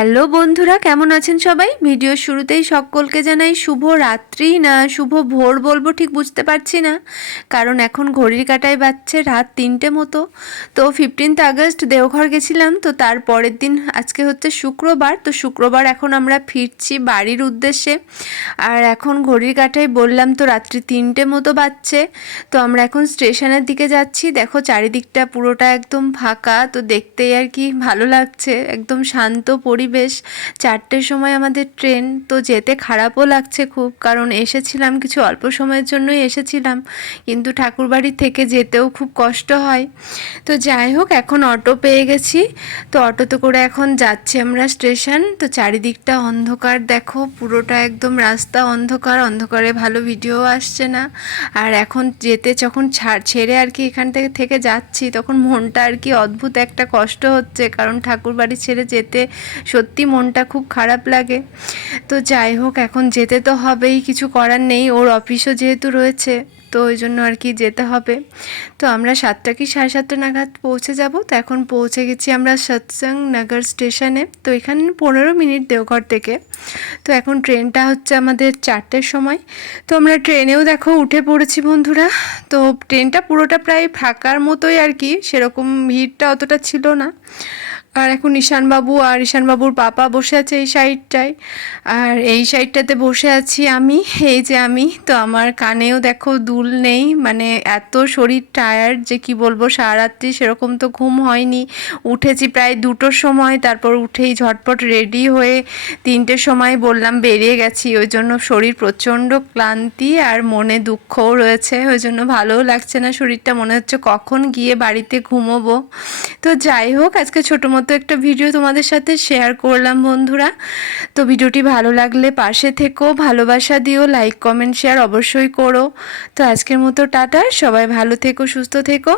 Hello বন্ধুরা, কেমন আছেন সবাই? ভিডিও শুরুতেই সকলকে জানাই শুভ রাত্রি। না, শুভ ভোর বলব, ঠিক বুঝতে পারছি না। কারণ এখন ঘড়ির কাটায় বাজছে রাত তিনটে মতো। তো ফিফটিন্থ আগস্ট, দেওঘর গেছিলাম, তো তার পরের দিন, আজকে হচ্ছে শুক্রবার। তো শুক্রবার এখন আমরা ফিরছি বাড়ির উদ্দেশ্যে। আর এখন ঘড়ির কাটায় বললাম তো রাত্রি তিনটে মতো বাজছে। তো আমরা এখন স্টেশনের দিকে যাচ্ছি। দেখো চারিদিকটা পুরোটা একদম ফাঁকা, তো দেখতেই আর কি ভালো লাগছে। একদম শান্ত পরিবেশ চারটের সময় আমাদের ট্রেন তো যেতে খারাপও লাগছে খুব, কারণ এসেছিলাম কিছু অল্প সময়ের জন্যই এসেছিলাম, কিন্তু ঠাকুরবাড়ি থেকে যেতেও খুব কষ্ট হয়। তো যাই হোক, এখন অটো পেয়ে গেছি, তো অটোতে করে এখন যাচ্ছি আমরা স্টেশন, তো চারিদিকটা অন্ধকার দেখো, পুরোটা একদম রাস্তা অন্ধকার, অন্ধকারে ভালো ভিডিও আসছে না। আর এখন যেতে যখন ছাড় আর কি এখান থেকে থেকে যাচ্ছি, তখন মনটা আর কি অদ্ভুত একটা কষ্ট হচ্ছে, কারণ ঠাকুর বাড়ি ছেড়ে যেতে সত্যি মনটা খুব খারাপ লাগে। তো যাই হোক, এখন যেতে তো হবেই, কিছু করার নেই। ওর অফিসও যেহেতু রয়েছে, তো ওই জন্য আর কি যেতে হবে। তো আমরা সাতটা কি সাড়ে সাতটা নাগাদ পৌঁছে যাব? তো এখন পৌঁছে গেছি আমরা সৎসং নগর স্টেশনে। তো এখানে পনেরো মিনিট দেওঘর থেকে। তো এখন ট্রেনটা হচ্ছে আমাদের চারটের সময়। তো আমরা ট্রেনেও দেখো উঠে পড়েছি বন্ধুরা। তো ট্রেনটা পুরোটা প্রায় ফাঁকার মতোই আর কি, সেরকম ভিড়টা অতটা ছিল না। আর এখন ঈশানবাবু আর ঈশানবাবুর পাপা বসে আছে এই সাইডটায়। আর এই সাইডটাতে বসে আছি আমি, এই যে আমি। তো আমার কানেও দেখো দুল নেই মানে এত শরীর টায়ার্ড যে কি বলব, সারারাত্রি সেরকম তো ঘুম হয়নি। উঠেছি প্রায় দুটোর সময়, তারপর উঠেই ঝটপট রেডি হয়ে তিনটের সময় বললাম বেরিয়ে গেছি। ওই জন্য শরীর প্রচণ্ড ক্লান্তি আর মনে দুঃখও রয়েছে। ওই জন্য ভালোও লাগছে না শরীরটা, মনে হচ্ছে কখন গিয়ে বাড়িতে ঘুমোবো। তো যাই হোক, আজকে ছোটো মতো একটা ভিডিও তোমাদের সাথে শেয়ার করলাম, বন্ধুরা। তো ভিডিওটি ভালো লাগলে পাশে থেকো, ভালোবাসা দিও লাইক কমেন্ট শেয়ার অবশ্যই করো। তো আজকের মতো টাটা, সবাই ভালো থেকো, সুস্থ থেকো।